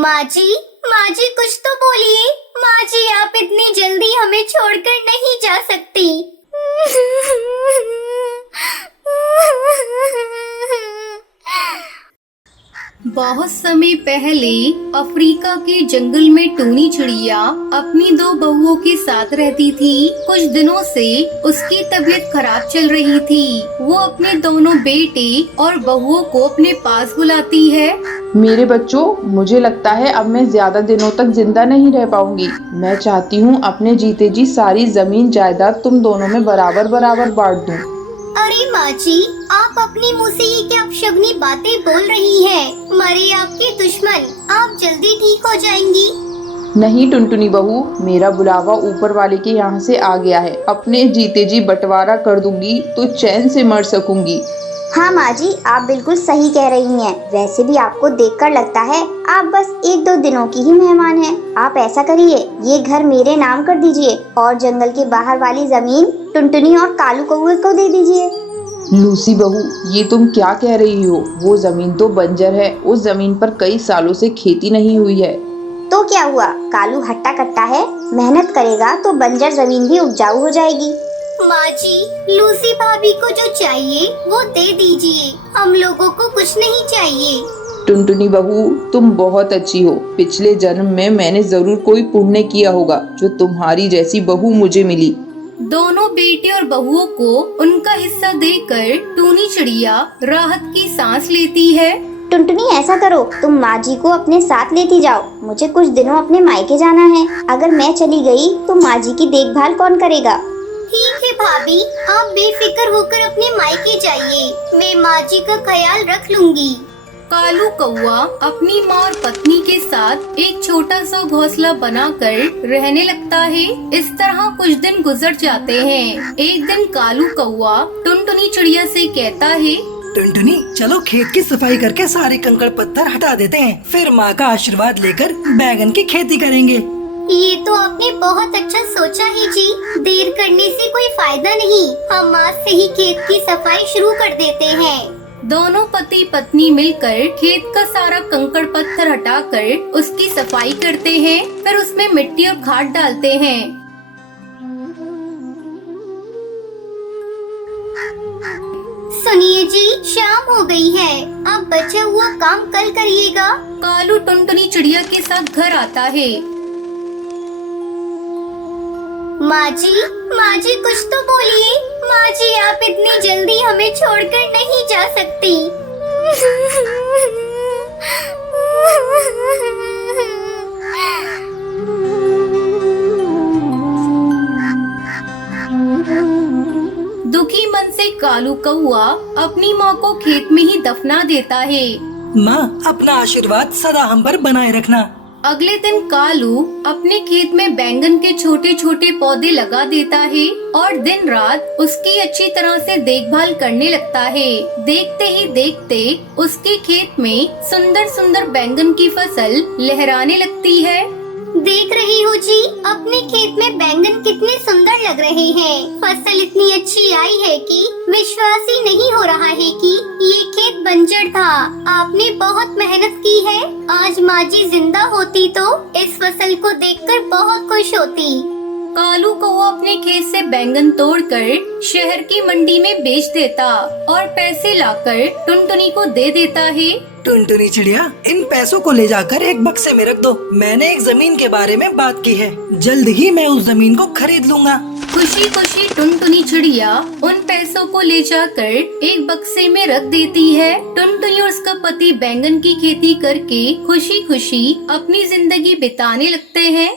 माँ जी कुछ तो बोलिए। माँ जी आप इतनी जल्दी हमें छोड़कर नहीं जा सकती। बहुत समय पहले अफ्रीका के जंगल में टूनी चिड़िया अपनी दो बहुओं के साथ रहती थी। कुछ दिनों से उसकी तबीयत खराब चल रही थी। वो अपने दोनों बेटे और बहुओं को अपने पास बुलाती है। मेरे बच्चों, मुझे लगता है अब मैं ज्यादा दिनों तक जिंदा नहीं रह पाऊंगी। मैं चाहती हूँ अपने जीते जी सारी जमीन जायदाद तुम दोनों में बराबर बराबर बांट दूं। अरे माँ जी, आप अपनी मुँह से ये क्या अपशगुनी बातें बोल रही हैं? मरे आपके दुश्मन, आप जल्दी ठीक हो जाएंगी। नहीं टुनटुनी बहू, मेरा बुलावा ऊपर वाले के यहाँ से आ गया है। अपने जीते जी बंटवारा कर दूंगी तो चैन से मर सकूंगी। हाँ माँ जी, आप बिल्कुल सही कह रही हैं। वैसे भी आपको देखकर लगता है आप बस 1-2 दिनों की ही मेहमान हैं। आप ऐसा करिए, ये घर मेरे नाम कर दीजिए और जंगल के बाहर वाली जमीन टुनटुनी और कालू कौवे को दे दीजिए। लूसी बहू, ये तुम क्या कह रही हो? वो जमीन तो बंजर है। उस जमीन पर कई सालों से खेती नहीं हुई है। तो क्या हुआ, कालू हट्टा कट्टा है। मेहनत करेगा तो बंजर जमीन भी उपजाऊ हो जाएगी। माँ जी, लूसी भाभी को जो चाहिए वो दे दीजिए। हम लोगों को कुछ नहीं चाहिए। टुनटुनी बहू, तुम बहुत अच्छी हो। पिछले जन्म में मैंने जरूर कोई पुण्य किया होगा जो तुम्हारी जैसी बहू मुझे मिली। दोनों बेटे और बहुओं को उनका हिस्सा देकर टूनी चिड़िया राहत की सांस लेती है। टुनटुनी ऐसा करो, तुम माँ जी को अपने साथ लेती जाओ। मुझे कुछ दिनों अपने मायके जाना है। अगर मैं चली गई तो माँ जी की देखभाल कौन करेगा? ठीक है भाभी, आप बेफिक्र होकर अपने मायके जाइए। मैं माँ जी का ख्याल रख लूंगी। कालू कौवा अपनी माँ और पत्नी के साथ एक छोटा सा घोंसला बनाकर रहने लगता है। इस तरह कुछ दिन गुजर जाते हैं। एक दिन कालू कौवा टुनटुनी चिड़िया से कहता है, टुनटुनी, चलो खेत की सफाई करके सारे कंकड़ पत्थर हटा देते हैं। फिर माँ का आशीर्वाद लेकर बैगन की खेती करेंगे। ये तो आपने बहुत अच्छा सोचा है जी। देर करने से कोई फायदा नहीं। हम आज से ही खेत की सफाई शुरू कर देते हैं। दोनों पति पत्नी मिलकर खेत का सारा कंकड़ पत्थर हटाकर उसकी सफाई करते हैं। फिर उसमें मिट्टी और खाद डालते हैं। सुनिए जी, शाम हो गई है। अब बचा हुआ काम कल करिएगा। कालू टुनटुनी चिड़िया के साथ घर आता है। माँ जी कुछ तो बोलिए। माँ जी आप इतनी जल्दी हमें छोड़कर नहीं जा सकती। दुखी मन से कालू कौवा अपनी माँ को खेत में ही दफना देता है। माँ, अपना आशीर्वाद सदा हम पर बनाए रखना। अगले दिन कालू अपने खेत में बैंगन के छोटे छोटे पौधे लगा देता है और दिन रात उसकी अच्छी तरह से देखभाल करने लगता है। देखते ही देखते उसके खेत में सुंदर सुंदर बैंगन की फसल लहराने लगती है। देख रही हो जी, अपने खेत में बैंगन कितने सुंदर लग रहे हैं। फसल इतनी अच्छी आई है कि विश्वास ही नहीं हो रहा है कि ये खेत बंजर था। आपने बहुत मेहनत की है। आज माँ जी जिंदा होती तो इस फसल को देखकर बहुत खुश होती। कालू कौवा अपने खेत से बैंगन तोड़कर शहर की मंडी में बेच देता और पैसे लाकर टुनटुनी को दे देता है। टुनटुनी चिड़िया, इन पैसों को ले जाकर एक बक्से में रख दो। मैंने एक जमीन के बारे में बात की है। जल्द ही मैं उस जमीन को खरीद लूंगा। खुशी खुशी टुनटुनी चिड़िया उन पैसों को ले जाकर एक बक्से में रख देती है। टुनटुनी और उसका पति बैंगन की खेती करके खुशी खुशी अपनी जिंदगी बिताने लगते हैं।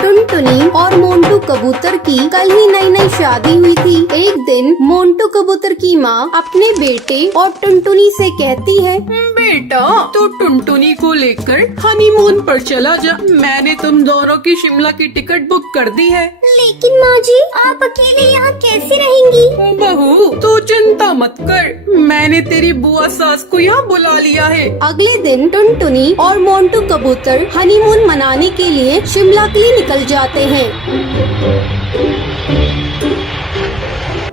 टुनटुनी और मोंटू कबूतर की कल ही नई नई शादी हुई थी। एक दिन मोंटू कबूतर की माँ अपने बेटे और टुनटुनी से कहती है, बेटा, तो टुनटुनी को लेकर हनीमून पर चला जा। मैंने तुम दोनों की शिमला की टिकट बुक कर दी है। लेकिन माँ जी, आप अकेले यहाँ कैसे रहेंगी? बहू, तू चिंता मत कर। मैंने तेरी बुआ सास को यहाँ बुला लिया है। अगले दिन टुनटुनी और मोंटू कबूतर हनीमून मनाने के लिए शिमला के लिए निकल जाते हैं।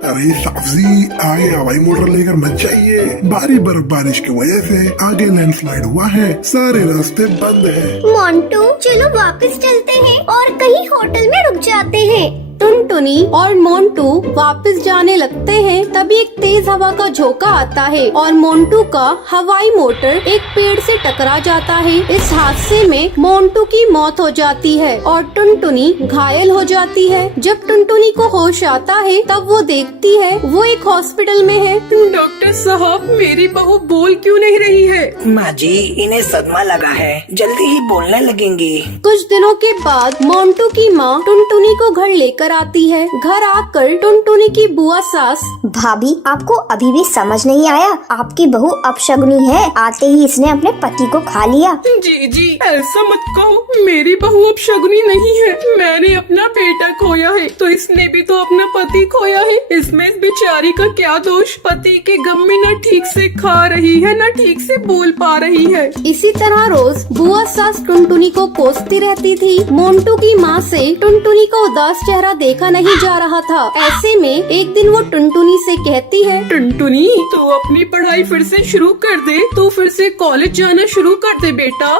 अरे साफजी, आगे हवाई मोटर लेकर मत जाइए। भारी बर्फबारिश की वजह से आगे लैंडस्लाइड हुआ है, सारे रास्ते बंद है। मोंटू चलो वापस चलते हैं और कहीं होटल में रुक जाते हैं। टुनटुनी और मोंटू वापस जाने लगते हैं। तभी एक तेज हवा का झोंका आता है और मोंटू का हवाई मोटर एक पेड़ से टकरा जाता है। इस हादसे में मोंटू की मौत हो जाती है और टुनटुनी घायल हो जाती है। जब टुनटुनी को होश आता है तब वो देखती है वो एक हॉस्पिटल में है। डॉक्टर साहब, मेरी बहू बोल क्यों नहीं रही है? माँ जी, इन्हें सदमा लगा है, जल्दी ही बोलने लगेंगी। कुछ दिनों के बाद मोंटू की माँ टुनटुनी को घर लेकर आती है। घर आकर टुनटुनी की बुआ सास, भाभी आपको अभी भी समझ नहीं आया? आपकी बहू अपशगुनी है, आते ही इसने अपने पति को खा लिया। जी ऐसा मत कहो, मेरी बहू अब शगुनी नहीं है। मैंने अपना बेटा खोया है तो इसने भी तो अपना पति खोया है। इसमें इस बेचारी का क्या दोष? पति के गम में न ठीक से खा रही है न ठीक से बोल पा रही है। इसी तरह रोज बुआ सास टुनटुनी को कोसती रहती थी। मोंटू की माँ से टुनटुनी का उदास चेहरा देखा नहीं जा रहा था। ऐसे में एक दिन वो टुनटुनी से कहती है, टुनटुनी, तू अपनी पढ़ाई फिर से शुरू कर दे, तू फिर से कॉलेज जाना शुरू कर दे बेटा।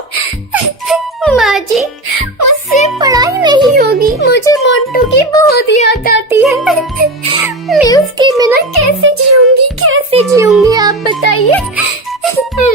माँ जी, मुझसे पढ़ाई नहीं होगी, मुझे मोंटू की बहुत याद आती है। मैं उसके बिना कैसे जीऊंगी आप बताइए।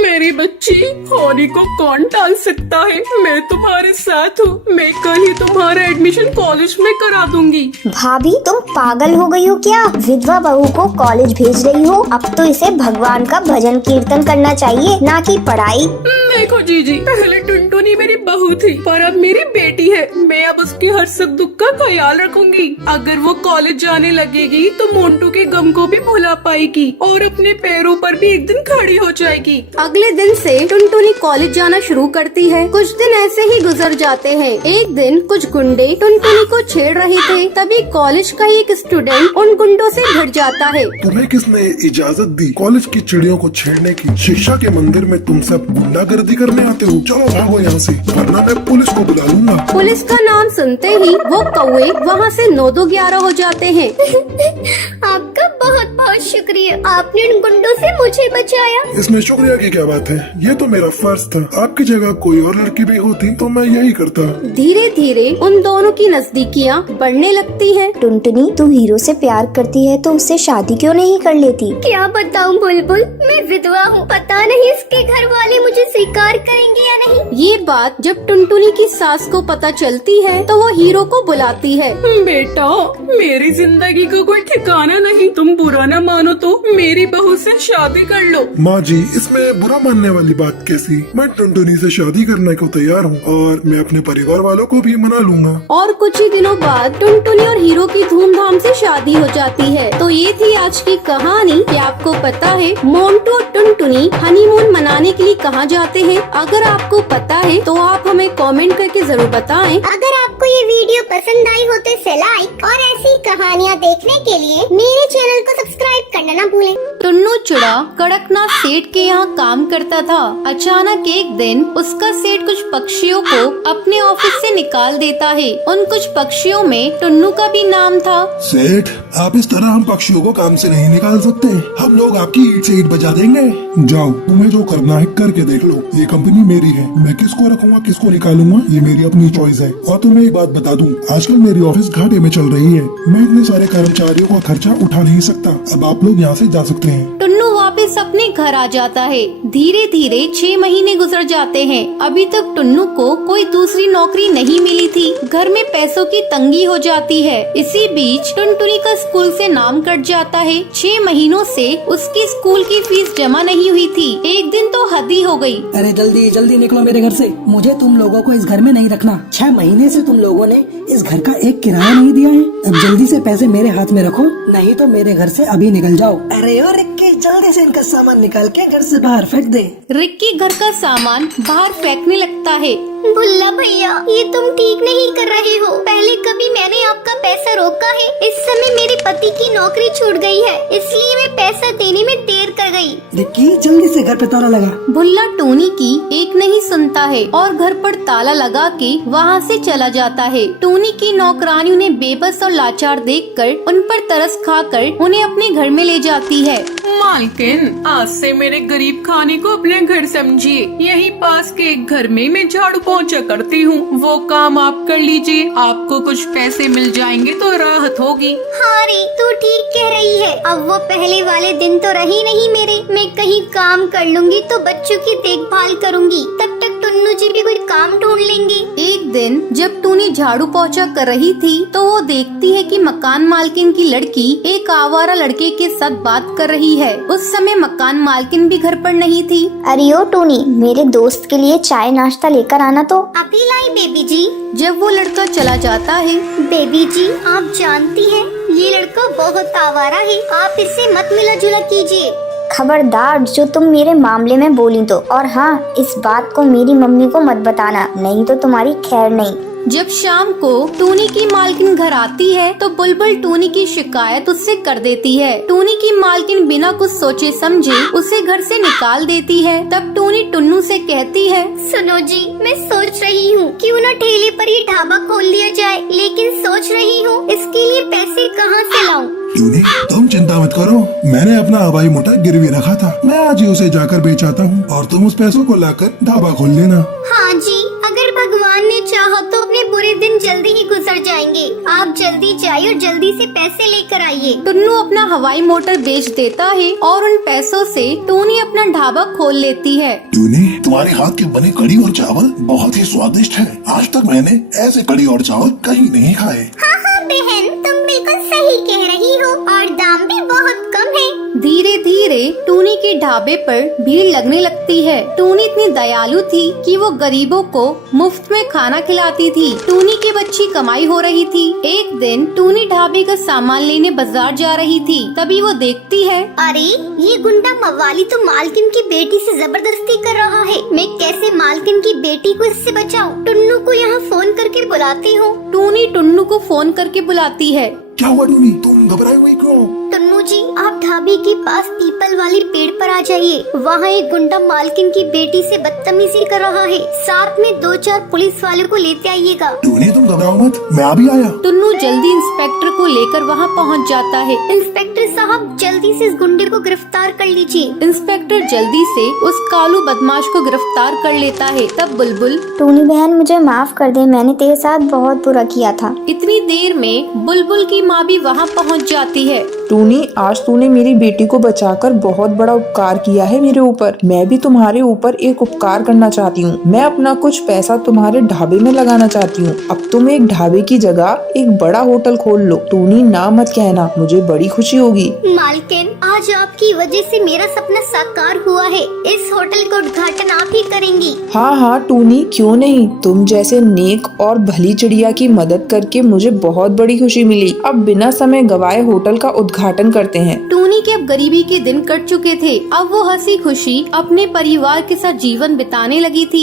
मेरी बच्ची, होनी को कौन टाल सकता है? मैं तुम्हारे साथ हूँ। मैं कल ही तुम्हारा एडमिशन कॉलेज में करा दूंगी। भाभी तुम पागल हो गई हो क्या? विधवा बहू को कॉलेज भेज रही हो? अब तो इसे भगवान का भजन कीर्तन करना चाहिए, ना कि पढ़ाई। देखो जीजी, पहले टुनटुनी मेरी बहू थी पर अब मेरी बेटी है। मैं अब उसके हर सुख दुख का ख्याल रखूंगी। अगर वो कॉलेज जाने लगेगी तो मोंटू के गम को भी भुला पाएगी और अपने पैरों पर भी एक दिन खड़ी हो जाएगी। अगले दिन से टुनटुनी कॉलेज जाना शुरू करती है। कुछ दिन ऐसे ही गुजर जाते हैं। एक दिन कुछ गुंडे टुनटुनी को छेड़ रहे थे। तभी कॉलेज का एक स्टूडेंट उन गुंडों से भिड़ जाता है। तुम्हें किसने इजाजत दी कॉलेज की चिड़ियों को छेड़ने की? शिक्षा के मंदिर में तुम सब गुंडागर्दी करने आते हो? चलो भागो यहाँ से, वरना मैं पुलिस को बुला लूंगा। पुलिस का नाम सुनते ही वो कौवे वहाँ से 9-2-11 हो जाते हैं। आपका बहुत बहुत शुक्रिया, आपने उन गुंडों से मुझे बचाया। इसमें शुक्रिया की क्या बात है? ये तो मेरा फर्ज था। आपकी जगह कोई और लड़की भी होती तो मैं यही करता। धीरे धीरे उन दोनों की नजदीकियाँ बढ़ने लगती हैं। टुनटुनी, तू हीरो से प्यार करती है तो उससे शादी क्यों नहीं कर लेती? क्या बताऊं बुलबुल, मैं विधवा हूँ, पता नहीं इसके घर वाले मुझे स्वीकार करेंगे या नहीं। ये बात जब टुनटुनी की सास को पता चलती है तो वो हीरो को बुलाती है। बेटा, मेरी जिंदगी का कोई ठिकाना नहीं। तुम बुरा न मानो तो मेरी बहू से शादी कर लो। माँ जी, इसमें बुरा मानने वाली बात कैसी? मैं टुनटुनी से शादी करने को तैयार हूँ और मैं अपने परिवार वालों को भी मना लूंगा। और कुछ ही दिनों बाद टुनटुनी और हीरो की धूमधाम से शादी हो जाती है। तो ये थी आज की कहानी। क्या आपको पता है मोंटू और टुनटुनी हनीमून मनाने के लिए कहाँ जाते हैं? अगर आपको पता है तो आप हमें कमेंट करके जरूर बताएं। अगर आपको ये वीडियो पसंद आई हो तो इसे लाइक और ऐसी कहानियाँ देखने के लिए मेरे चैनल को सब्सक्राइब करना न भूलें। टुन्नू चुड़ा कड़कनाथ सेठ के यहाँ काम करता था। अचानक एक दिन उसका सेठ कुछ पक्षियों को अपने ऑफिस से निकाल देता है। उन कुछ पक्षियों में टुन्नू का भी नाम था। सेठ, आप इस तरह हम पक्षियों को काम से नहीं निकाल सकते। हम लोग आपकी ईंट से ईंट बजा देंगे। जाओ, तुम्हें जो करना है करके देख लो। ये कंपनी मेरी है, मैं किसको रखूंगा किसको निकालूंगा ये मेरी अपनी चॉइस है। और तुम्हें एक बात बता दूं, आजकल मेरी ऑफिस घाटे में चल रही है। मैं इतने सारे कर्मचारियों का खर्चा उठा नहीं सकता। अब आप लोग यहाँ से जा सकते हैं। टुन्नू वापस अपने घर आ जाता है। धीरे धीरे 6 महीने गुजर जाते हैं। अभी तक टुन्नू को कोई दूसरी नौकरी नहीं मिली थी। घर में पैसों की तंगी हो जाती है। इसी बीच टुनटुनी का स्कूल से नाम कट जाता है। 6 महीनों से उसकी स्कूल की फीस जमा नहीं हुई थी। एक दिन तो हद ही हो गई। अरे जल्दी जल्दी निकलो मेरे घर से, मुझे तुम लोगों को इस घर में नहीं रखना। 6 महीने से तुम लोगों ने इस घर का एक किराया नहीं दिया है। अब जल्दी से पैसे मेरे हाथ में रखो, नहीं तो मेरे घर से अभी निकल जाओ। अरे और रिक्की, जल्दी से इनका सामान निकाल के घर से बाहर फेंक दे। रिक्की घर का सामान बाहर फेंकने लगता है। भुल्ला भैया, ये तुम ठीक नहीं कर रहे हो। पहले कभी मैंने आपका पैसा रोका है? इस समय मेरे पति की नौकरी छूट गई है, इसलिए मैं पैसा देने में देर कर कर गई। रिक्की जल्दी से घर पे ताला लगा। भुल्ला टोनी की एक नहीं सुनता है और घर पर ताला लगा के वहाँ से चला जाता है। टोनी की नौकरानी उन्हें बेबस और लाचार देखकर उन पर तरस खाकर उन्हें अपने घर में ले जाती है। मालकिन, आज से मेरे गरीब खाने को अपने घर समझिए। यहीं पास के एक घर में मैं झाड़ू पोंछा करती हूँ, वो काम आप कर लीजिए। आपको कुछ पैसे मिल जाएंगे तो राहत होगी। हाँ रे, तू ठीक कह रही है। अब वो पहले वाले दिन तो रही नहीं मेरे। मैं कहीं काम कर लूंगी तो बच्चों की देखभाल करूंगी, तब तक टुन्नू जी भी कोई काम ढूंढ लेंगे। एक दिन जब टूनी झाड़ू पोंछा कर रही थी तो वो देखती है कि मकान मालकिन की लड़की एक आवारा लड़के के साथ बात कर रही है। उस समय मकान मालकिन भी घर पर नहीं थी। अरे ओ टोनी, मेरे दोस्त के लिए चाय नाश्ता लेकर आना तो। अभी लाई बेबी जी। जब वो लड़का चला जाता है, बेबी जी, आप जानती हैं ये लड़का बहुत आवारा है, आप इससे मत मिला जुला कीजिए। खबरदार जो तुम मेरे मामले में बोली तो। और हाँ, इस बात को मेरी मम्मी को मत बताना, नहीं तो तुम्हारी खैर नहीं। जब शाम को टूनी की मालकिन घर आती है तो बुलबुल टूनी की शिकायत उससे कर देती है। टूनी की मालकिन बिना कुछ सोचे समझे उसे घर से निकाल देती है। तब टूनी टुन्नू से कहती है, सुनो जी, मैं सोच रही हूँ क्यों न ठेले पर ये ढाबा खोल दिया जाए, लेकिन सोच रही हूँ इसके लिए पैसे कहाँ से लाऊं। टूनी, तुम चिंता मत करो, मैंने अपना हवाई मोटर गिरवी रखा था, मैं आज ही उसे जाकर बेच आता हूँ और तुम उस पैसों को लाकर ढाबा खोल लेना। हाँ जी, अगर भगवान ने चाहा तो अपने बुरे दिन जल्दी ही गुजर जाएंगे। आप जल्दी जाइए और जल्दी से पैसे लेकर आइए। टुन्नू अपना हवाई मोटर बेच देता है और उन पैसों से टूनी अपना ढाबा खोल लेती है। टूनी, तुम्हारे हाथ के बने कड़ी और चावल बहुत ही स्वादिष्ट है। आज तक मैंने ऐसे कड़ी और चावल कहीं नहीं खाए। हाँ हाँ बहन, तुम बिल्कुल सही कह रही हो और दाम भी बहुत कम है। धीरे धीरे टूनी के ढाबे पर भीड़ लगने लगती है। टूनी इतनी दयालु थी कि वो गरीबों को मुफ्त में खाना खिलाती थी। टूनी की अच्छी कमाई हो रही थी। एक दिन टूनी ढाबे का सामान लेने बाजार जा रही थी, तभी वो देखती है, अरे ये गुंडा मवाली तो मालकिन की बेटी से जबरदस्ती कर रहा है। मैं कैसे मालकिन की बेटी को इससे बचाऊं? टुन्नू को यहाँ फोन करके बुलाती हूँ। टूनी टुन्नू को फोन करके बुलाती है। क्या हुआ टूनी, तुम घबराई हुई क्यों? टुन्नू जी, आप ढाबे के पास पीपल वाली पेड़ पर आ जाइए। वहाँ एक गुंडा मालकिन की बेटी से बदतमीजी कर रहा है। साथ में 2-4 पुलिस वालों को लेते आइएगा। टूनी, तुम घबराओ मत, मैं अभी आया। टुन्नू जल्दी इंस्पेक्टर को लेकर वहाँ पहुँच जाता है। इंस्पेक्टर साहब, जल्दी से इस गुंडे को गिरफ्तार कर लीजिए। इंस्पेक्टर जल्दी से उस कालू बदमाश को गिरफ्तार कर लेता है। तब बुलबुल, टोनी बहन मुझे माफ कर दे, मैंने तेरे साथ बहुत बुरा किया था। इतनी देर में बुलबुल की माँ भी वहाँ पहुँच जाती है। टूनी, आज तूने मेरी बेटी को बचाकर बहुत बड़ा उपकार किया है मेरे ऊपर। मैं भी तुम्हारे ऊपर एक उपकार करना चाहती हूँ। मैं अपना कुछ पैसा तुम्हारे ढाबे में लगाना चाहती हूँ। अब तुम एक ढाबे की जगह एक बड़ा होटल खोल लो। टूनी, ना मत कहना, मुझे बड़ी खुशी होगी। मालकिन, आज आपकी वजह से मेरा सपना साकार हुआ है। इस होटल का उद्घाटन आप ही करेंगी। हाँ हाँ टूनी, क्यों नहीं। तुम जैसे नेक और भली चिड़िया की मदद करके मुझे बहुत बड़ी खुशी मिली। अब बिना समय गवाए होटल का उद्घाटन करते हैं। टूनी के अब गरीबी के दिन कट चुके थे। अब वो हंसी खुशी अपने परिवार के साथ जीवन बिताने लगी थी।